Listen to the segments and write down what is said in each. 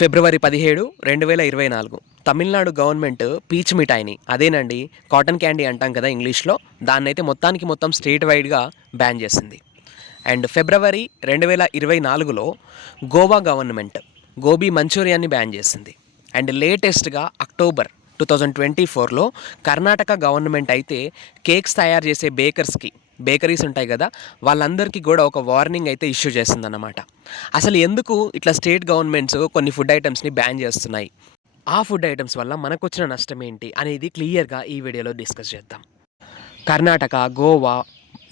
ఫిబ్రవరి 17, 2024 Tamil Nadu government peach మిఠాయిని అదేనండి cotton candy అంటాం కదా ఇంగ్లీష్లో, దాన్నైతే మొత్తానికి మొత్తం స్టేట్ వైడ్గా బ్యాన్ చేసింది. అండ్ ఫిబ్రవరి 2024లో గోవా గవర్నమెంట్ గోబీ మంచూరియాన్ని బ్యాన్ చేసింది. అండ్ లేటెస్ట్గా అక్టోబర్ 2024లో కర్ణాటక గవర్నమెంట్ అయితే కేక్స్ తయారు చేసే బేకరీస్ ఉంటాయి కదా, వాళ్ళందరికీ కూడా ఒక వార్నింగ్ అయితే ఇష్యూ చేస్తుందన్నమాట. అసలు ఎందుకు ఇట్లా స్టేట్ గవర్నమెంట్స్ కొన్ని ఫుడ్ ఐటమ్స్ని బ్యాన్ చేస్తున్నాయి, ఆ ఫుడ్ ఐటమ్స్ వల్ల మనకు వచ్చిన నష్టం ఏంటి అనేది క్లియర్గా ఈ వీడియోలో డిస్కస్ చేద్దాం. కర్ణాటక, గోవా,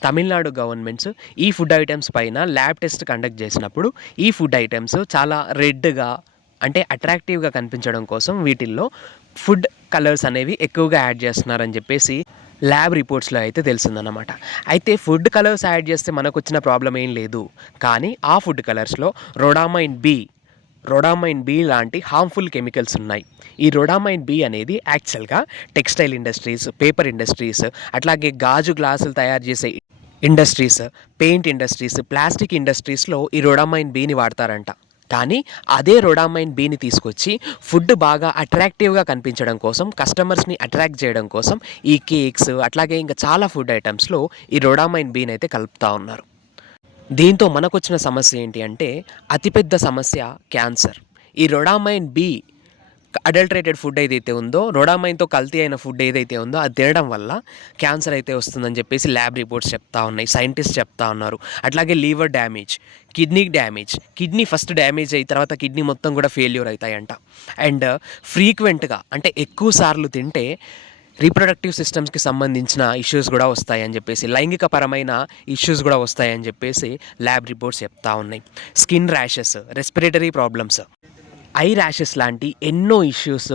తమిళనాడు గవర్నమెంట్స్ ఈ ఫుడ్ ఐటమ్స్ పైన ల్యాబ్ టెస్ట్ కండక్ట్ చేసినప్పుడు ఈ ఫుడ్ ఐటమ్స్ చాలా రెడ్గా అంటే అట్రాక్టివ్గా కనిపించడం కోసం వీటిల్లో ఫుడ్ కలర్స్ అనేవి ఎక్కువగా యాడ్ చేస్తున్నారని చెప్పేసి ల్యాబ్ రిపోర్ట్స్లో అయితే తెలిసిందన్నమాట. అయితే ఫుడ్ కలర్స్ యాడ్ చేస్తే మనకు వచ్చిన ప్రాబ్లం ఏం లేదు, కానీ ఆ ఫుడ్ కలర్స్లో రొడామైన్ బి లాంటి హార్మ్ఫుల్ కెమికల్స్ ఉన్నాయి. ఈ రొడామైన్ బి అనేది యాక్చువల్గా టెక్స్టైల్ ఇండస్ట్రీస్, పేపర్ ఇండస్ట్రీస్, అట్లాగే గాజు గ్లాసులు తయారు చేసే ఇండస్ట్రీస్, పెయింట్ ఇండస్ట్రీస్, ప్లాస్టిక్ ఇండస్ట్రీస్లో ఈ రొడామైన్ బిని వాడతారంట. కానీ అదే రొడామైన్ బిని తీసుకొచ్చి ఫుడ్ బాగా అట్రాక్టివ్గా కనిపించడం కోసం, కస్టమర్స్ని అట్రాక్ట్ చేయడం కోసం ఈ కేక్స్ అట్లాగే ఇంకా చాలా ఫుడ్ ఐటమ్స్లో ఈ రొడామైన్ బిని అయితే కలుపుతూ ఉన్నారు. దీంతో మనకొచ్చిన సమస్య ఏంటి అంటే అతిపెద్ద సమస్య క్యాన్సర్. ఈ రొడామైన్ బి అడల్టరేటెడ్ ఫుడ్ ఏదైతే ఉందో, రొడామైన్తో కల్తీ అయిన ఫుడ్ ఏదైతే ఉందో అది తినడం వల్ల క్యాన్సర్ అయితే వస్తుందని చెప్పేసి ల్యాబ్ రిపోర్ట్స్ చెప్తా ఉన్నాయి, సైంటిస్ట్ చెప్తా ఉన్నారు. అట్లాగే liver damage, kidney first damage అయిన తర్వాత కిడ్నీ మొత్తం కూడా ఫెయిల్యూర్ అవుతాయంట. అండ్ ఫ్రీక్వెంట్గా అంటే ఎక్కువ సార్లు తింటే రీప్రొడక్టివ్ సిస్టమ్స్కి సంబంధించిన ఇష్యూస్ కూడా వస్తాయని చెప్పేసి, లైంగికపరమైన ఇష్యూస్ కూడా వస్తాయని చెప్పేసి ల్యాబ్ రిపోర్ట్స్ చెప్తా ఉన్నాయి. Skin rashes, respiratory problems, eye rashes లాంటి ఎన్నో ఇష్యూస్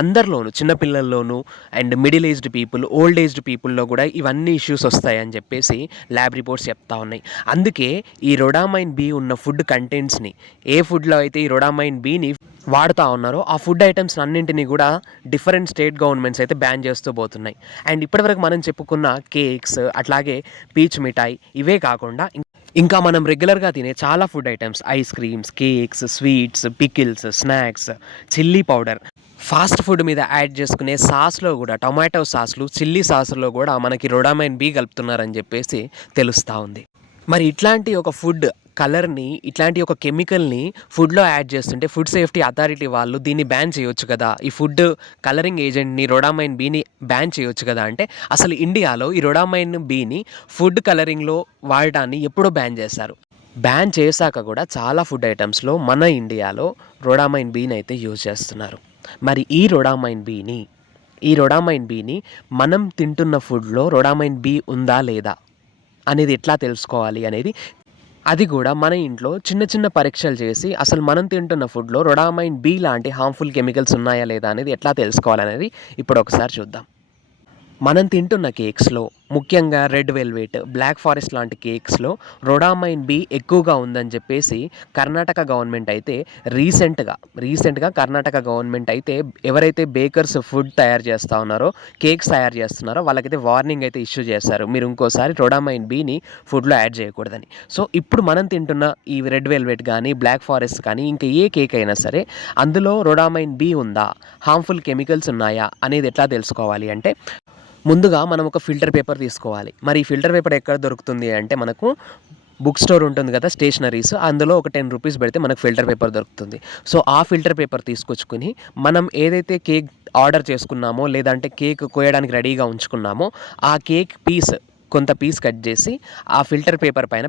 అందరిలోనూ, చిన్నపిల్లల్లోనూ and middle aged people, old aged పీపుల్లో కూడా ఇవన్నీ ఇష్యూస్ వస్తాయని చెప్పేసి ల్యాబ్ రిపోర్ట్స్ చెప్తా ఉన్నాయి. అందుకే ఈ రొడామైన్ బి ఉన్న ఫుడ్ కంటెంట్స్ని, ఏ ఫుడ్లో అయితే ఈ రొడామైన్ బిని వాడుతూ ఉన్నారో ఆ ఫుడ్ ఐటమ్స్ అన్నింటినీ కూడా డిఫరెంట్ స్టేట్ గవర్నమెంట్స్ అయితే బ్యాన్ చేస్తూ పోతున్నాయి. అండ్ ఇప్పటివరకు మనం చెప్పుకున్న కేక్స్, అట్లాగే పీచ్ మిఠాయి, ఇవే కాకుండా ఇంకా మనం రెగ్యులర్గా తినే చాలా food items, ice creams, cakes, sweets, pickles, snacks, chilli powder, fast food మీద యాడ్ చేసుకునే సాస్లో కూడా, టొమాటో సాస్లు, చిల్లీ సాస్లో కూడా మనకి రొడామైన్ బి కలుపుతున్నారని చెప్పేసి తెలుస్తూ ఉంది. మరి ఇట్లాంటి ఒక ఫుడ్ కలర్ని, ఇట్లాంటి ఒక కెమికల్ని ఫుడ్లో యాడ్ చేస్తుంటే ఫుడ్ సేఫ్టీ అథారిటీ వాళ్ళు దీన్ని బ్యాన్ చేయొచ్చు కదా, ఈ ఫుడ్ కలరింగ్ ఏజెంట్ని, రొడామైన్ బీని బ్యాన్ చేయొచ్చు కదా అంటే అసలు ఇండియాలో ఈ రొడామైన్ బీని ఫుడ్ కలరింగ్లో వాడటాన్ని ఎప్పుడో బ్యాన్ చేశారు. బ్యాన్ చేశాక కూడా చాలా ఫుడ్ ఐటమ్స్లో మన ఇండియాలో రొడామైన్ బీని అయితే యూజ్ చేస్తున్నారు. మరి ఈ రొడామైన్ బీని మనం తింటున్న ఫుడ్లో రొడామైన్ బీ ఉందా లేదా అనేది ఎట్లా తెలుసుకోవాలి అనేది, అది కూడా మన ఇంట్లో చిన్న చిన్న పరీక్షలు చేసి అసలు మనం తింటున్న ఫుడ్లో రొడామైన్ బి లాంటి హార్మ్ఫుల్ కెమికల్స్ ఉన్నాయా లేదా అనేది ఎట్లా తెలుసుకోవాలనేది ఇప్పుడు ఒకసారి చూద్దాం. మనం తింటున్న కేక్స్లో, ముఖ్యంగా రెడ్ వెల్వెట్, బ్లాక్ ఫారెస్ట్ లాంటి కేక్స్లో రొడామైన్ బి ఎక్కువగా ఉందని చెప్పేసి కర్ణాటక గవర్నమెంట్ అయితే రీసెంట్గా కర్ణాటక గవర్నమెంట్ అయితే ఎవరైతే బేకర్స్ ఫుడ్ తయారు చేస్తూ ఉన్నారో, కేక్స్ తయారు చేస్తున్నారో వాళ్ళకైతే వార్నింగ్ అయితే ఇష్యూ చేశారు, మీరు ఇంకోసారి రొడామైన్ బిని ఫుడ్లో యాడ్ చేయకూడదని. సో ఇప్పుడు మనం తింటున్న ఈ రెడ్ వెల్వెట్ కానీ, బ్లాక్ ఫారెస్ట్ కానీ, ఇంకా ఏ కేక్ అయినా సరే అందులో రొడామైన్ బి ఉందా, హార్మ్ఫుల్ కెమికల్స్ ఉన్నాయా అనేది ఎట్లా తెలుసుకోవాలి అంటే ముందుగా మనం ఒక ఫిల్టర్ పేపర్ తీసుకోవాలి. మరి ఈ ఫిల్టర్ పేపర్ ఎక్కడ దొరుకుతుంది అంటే మనకు బుక్ స్టోర్ ఉంటుంది కదా, స్టేషనరీస్, అందులో ఒక 10 రూపీస్ పెడితే మనకు ఫిల్టర్ పేపర్ దొరుకుతుంది. సో ఆ ఫిల్టర్ పేపర్ తీసుకొచ్చుకొని మనం ఏదైతే కేక్ ఆర్డర్ చేసుకున్నామో లేదంటే కేక్ కోయడానికి రెడీగా ఉంచుకున్నామో ఆ కేక్ కొంత పీస్ కట్ చేసి ఆ ఫిల్టర్ పేపర్ పైన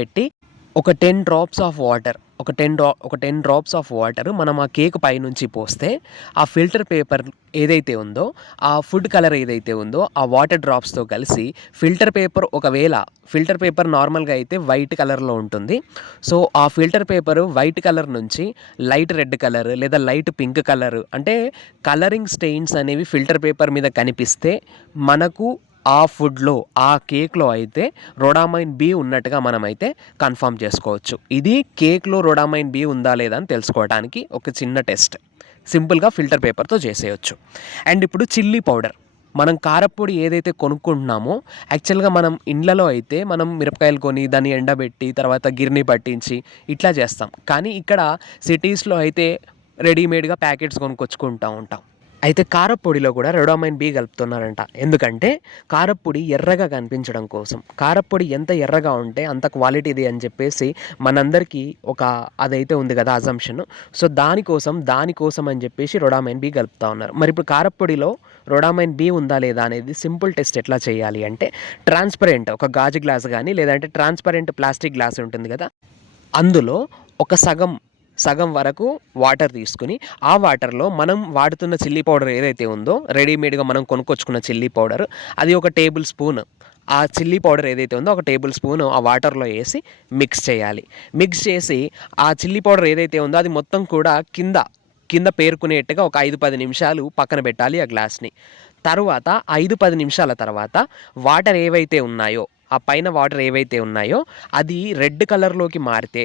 పెట్టి ఒక 10 డ్రాప్స్ ఆఫ్ వాటర్ మనం ఆ కేక్ పైనుంచి పోస్తే ఆ ఫిల్టర్ పేపర్ ఏదైతే ఉందో, ఆ ఫుడ్ కలర్ ఏదైతే ఉందో ఆ వాటర్ డ్రాప్స్తో కలిసి ఫిల్టర్ పేపర్ నార్మల్గా అయితే వైట్ కలర్లో ఉంటుంది. సో ఆ ఫిల్టర్ పేపర్ వైట్ కలర్ నుంచి లైట్ రెడ్ కలర్ లేదా లైట్ పింక్ కలర్, అంటే కలరింగ్ స్టెయిన్స్ అనేవి ఫిల్టర్ పేపర్ మీద కనిపిస్తే మనకు ఆ ఫుడ్లో, ఆ కేక్లో అయితే రొడామైన్ బి ఉన్నట్టుగా మనమైతే కన్ఫర్మ్ చేసుకోవచ్చు. ఇది కేక్లో రొడామైన్ బి ఉందా లేదా అని తెలుసుకోవడానికి ఒక చిన్న టెస్ట్, సింపుల్గా ఫిల్టర్ పేపర్తో చేసేయచ్చు. అండ్ ఇప్పుడు చిల్లీ పౌడర్, మనం కారప్పొడి ఏదైతే కొనుక్కుంటున్నామో, యాక్చువల్గా మనం ఇండ్లలో అయితే మనం మిరపకాయలు కొని దాన్ని ఎండబెట్టి తర్వాత గిర్ని పట్టించి ఇట్లా చేస్తాం. కానీ ఇక్కడ సిటీస్లో అయితే రెడీమేడ్‌గా ప్యాకెట్స్ కొనుక్కొచ్చుకుంటా ఉంటాం. అయితే కారప్పొడిలో కూడా రొడామైన్ బి కలుపుతున్నారంట. ఎందుకంటే కారప్పొడి ఎర్రగా కనిపించడం కోసం. కారప్పొడి ఎంత ఎర్రగా ఉంటే అంత క్వాలిటీది అని చెప్పేసి మనందరికీ ఒక అదైతే ఉంది కదా అజంప్షన్. సో దానికోసం అని చెప్పేసి రొడామైన్ బి కలుపుతా ఉన్నారు. మరి ఇప్పుడు కారప్పొడిలో రొడామైన్ బి ఉందా లేదా అనేది సింపుల్ టెస్ట్ ఎట్లా చేయాలి అంటే ట్రాన్స్పరెంట్ ఒక గాజు గ్లాస్ గానీ లేదంటే ట్రాన్స్పరెంట్ ప్లాస్టిక్ గ్లాస్ ఉంటుంది కదా! అందులో ఒక సగం వరకు వాటర్ తీసుకుని, ఆ వాటర్‌లో మనం వాడుతున్న చిల్లీ పౌడర్ ఏదైతే ఉందో, రెడీమేడ్‌గా మనం కొనుక్కొచ్చుకున్న చిల్లీ పౌడర్, అది ఒక టేబుల్ స్పూన్. ఆ చిల్లీ పౌడర్ ఏదైతే ఉందో ఒక టేబుల్ స్పూన్ ఆ వాటర్‌లో ఏసి మిక్స్ చేయాలి. మిక్స్ చేసి ఆ చిల్లీ పౌడర్ ఏదైతే ఉందో అది మొత్తం కూడా కింద పేరుకునేట్టుగా ఒక 5, 10 నిమిషాలు పక్కన పెట్టాలి ఆ గ్లాస్‌ని. తరువాత 5, 10 నిమిషాల తర్వాత వాటర్ ఏవైతే ఉన్నాయో, ఆ పైన వాటర్ ఏవైతే ఉన్నాయో అది రెడ్ కలర్‌లోకి మారితే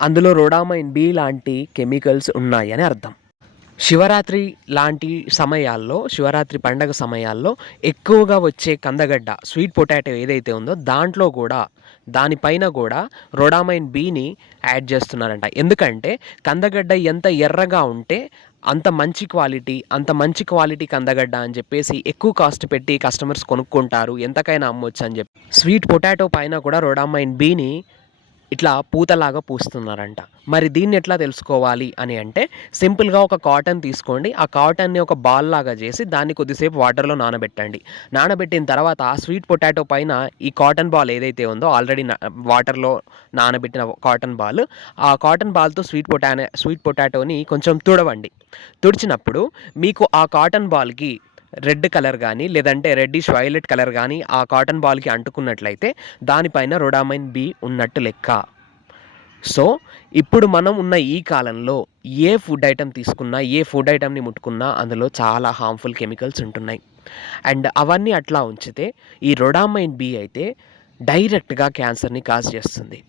అందులో రొడామైన్ బి లాంటి కెమికల్స్ ఉన్నాయని అర్థం. శివరాత్రి లాంటి సమయాల్లో, శివరాత్రి పండగ సమయాల్లో ఎక్కువగా వచ్చే కందగడ్డ, స్వీట్ పొటాటో ఏదైతే ఉందో దానిపైన గూడా రొడామైన్ బిని యాడ్ చేస్తున్నారంట. ఎందుకంటే కందగడ్డ ఎంత ఎర్రగా ఉంటే అంత మంచి క్వాలిటీ కందగడ్డ అని చెప్పేసి ఎక్కువ కాస్ట్ పెట్టి కస్టమర్స్ కొనుక్కుంటారు. ఎంతకైనా అమ్మొచ్చు అని చెప్పి. స్వీట్ పొటాటో పైన కూడా రొడామైన్ బిని ఇట్లా పూతలాగా పూస్తున్నారంట. మరి దీన్ని ఎట్లా తెలుసుకోవాలి అని అంటే సింపుల్‌గా ఒక కాటన్ తీసుకోండి. ఆ కాటన్‌ని ఒక బాల్ లాగా చేసి దాన్ని కొద్దిసేపు వాటర్‌లో నానబెట్టండి. నానబెట్టిన తర్వాత ఆ స్వీట్ పొటాటో పైన ఈ కాటన్ బాల్ ఏదైతే ఉందో ఆల్రెడీ వాటర్‌లో నానబెట్టిన కాటన్ బాల్, ఆ కాటన్ బాల్‌తో స్వీట్ పొటాటోని కొంచెం తుడవండి. తుడిచినప్పుడు మీకు ఆ కాటన్ బాల్‌కి రెడ్ కలర్ గానీ, లేదంటే రెడ్డిష్ వైలెట్ కలర్ గానీ ఆ కాటన్ బాల్‌కి అంటుకున్నట్లయితే దానిపైన రొడామైన్ బి ఉన్నట్టు లెక్క. సో, ఇప్పుడు మనం ఉన్న ఈ కాలంలో ఏ ఫుడ్ ఐటెమ్ తీసుకున్నా, ఏ ఫుడ్ ఐటెమ్‌ని ముట్టుకున్నా అందులో చాలా హార్మ్‌ఫుల్ కెమికల్స్ ఉంటున్నాయి. అండ్ అవన్నీ అట్లా ఉంచితే ఈ రొడామైన్ బి అయితే డైరెక్ట్‌గా క్యాన్సర్‌ని కాజ్ చేస్తుంది.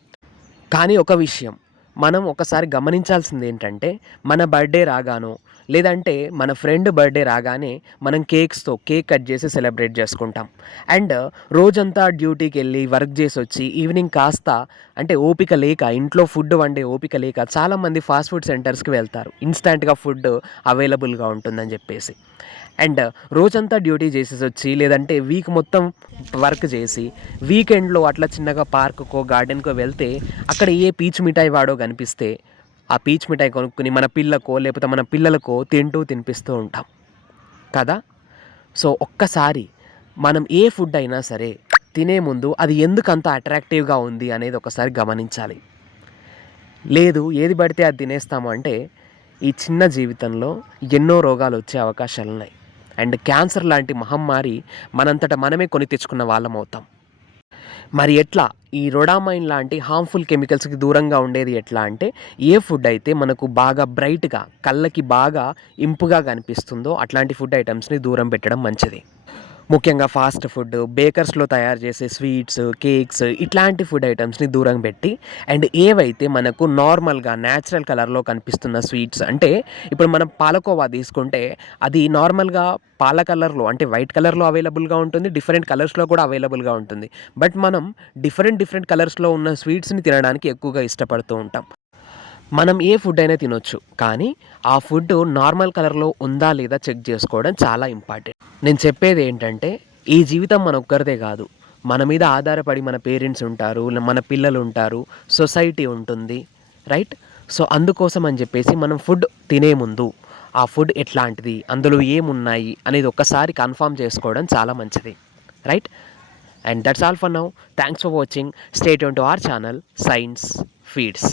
కానీ ఒక విషయం మనం ఒకసారి గమనించాల్సిందేంటంటే, మన బర్త్‌డే రాగానో, లేదంటే మన ఫ్రెండ్ బర్త్‌డే రాగానే మనం కేక్ కట్ చేసి సెలబ్రేట్ చేసుకుంటాం. అండ్ రోజంతా డ్యూటీకెళ్ళి, వర్క్ చేసొచ్చి ఈవినింగ్ కాస్త అంటే ఓపిక లేక, ఇంట్లో ఫుడ్ వండే ఓపిక లేక చాలామంది ఫాస్ట్ ఫుడ్ సెంటర్స్‌కి వెళ్తారు. ఇన్‌స్టాంట్‌గా ఫుడ్ అవైలబుల్‌గా ఉంటుందని చెప్పేసి. అండ్ రోజంతా డ్యూటీ చేసేసొచ్చి, లేదంటే వీక్ మొత్తం వర్క్ చేసి, వీకెండ్‌లో అట్లా చిన్నగా పార్క్‌కో, గార్డెన్‌కో వెళ్తే అక్కడ ఏ పీచు మిఠాయి వాడో కనిపిస్తే, ఆ పీచు మిఠాయి కొనుక్కొని మన పిల్లకో, లేకపోతే మన పిల్లలకో తినిపిస్తూ ఉంటాం కదా! సో, ఒక్కసారి మనం ఏ ఫుడ్ అయినా సరే తినే ముందు అది ఎందుకంత అట్రాక్టివ్‌గా ఉంది అనేది ఒకసారి గమనించాలి. లేదు ఏది పడితే అది తినేస్తాము అంటే, ఈ చిన్న జీవితంలో ఎన్నో రోగాలొచ్చే అవకాశాలున్నాయి. అండ్ క్యాన్సర్ లాంటి మహమ్మారి మనంతట మనమే కొని తెచ్చుకున్న వాళ్ళమవుతాం. మరి ఎట్లా ఈ రొడామైన్ లాంటి హార్మ్‌ఫుల్ కెమికల్స్‌కి దూరంగా ఉండేది ఎట్లా అంటే, ఏ ఫుడ్ అయితే మనకు బాగా బ్రైట్‌గా, కళ్ళకి బాగా ఇంపుగా కనిపిస్తుందో అట్లాంటి ఫుడ్ ఐటెమ్స్‌ని దూరం పెట్టడం మంచిది. ముఖ్యంగా ఫాస్ట్ ఫుడ్, బేకర్స్‌లో తయారు చేసే స్వీట్స్, కేక్స్ ఇట్లాంటి ఫుడ్ ఐటెమ్స్‌ని దూరం పెట్టి అండ్ ఏవైతే మనకు నార్మల్‌గా నేచురల్ కలర్‌లో కనిపిస్తున్న స్వీట్స్ అంటే ఇప్పుడు మనం పాలకోవా తీసుకుంటే అది నార్మల్‌గా పాల కలర్‌లో అంటే వైట్ కలర్‌లో అవైలబుల్‌గా ఉంటుంది. డిఫరెంట్ కలర్స్‌లో కూడా అవైలబుల్‌గా ఉంటుంది. బట్ మనం డిఫరెంట్ కలర్స్‌లో ఉన్న స్వీట్స్‌ని తినడానికి ఎక్కువగా ఇష్టపడుతూ ఉంటాం. మనం ఏ ఫుడ్ అయినా తినొచ్చు. కానీ ఆ ఫుడ్ నార్మల్ కలర్‌లో ఉందా లేదా చెక్ చేసుకోవడం చాలా ఇంపార్టెంట్. నేను చెప్పేదేంటంటే ఈ జీవితం మన ఒక్కరిదే కాదు. మన మీద ఆధారపడి మన పేరెంట్స్ ఉంటారు. మన పిల్లలుంటారు. సొసైటీ ఉంటుంది. రైట్? సో, అందుకోసం అని చెప్పేసి మనం ఫుడ్ తినే ముందు ఆ ఫుడ్ ఎట్లాంటిది? అందులో ఏమున్నాయి? అనేది ఒక్కసారి కన్ఫర్మ్ చేసుకోవడం చాలా మంచిది. Right? And that's all for now. Thanks for watching. Stay tune to our channel science feeds.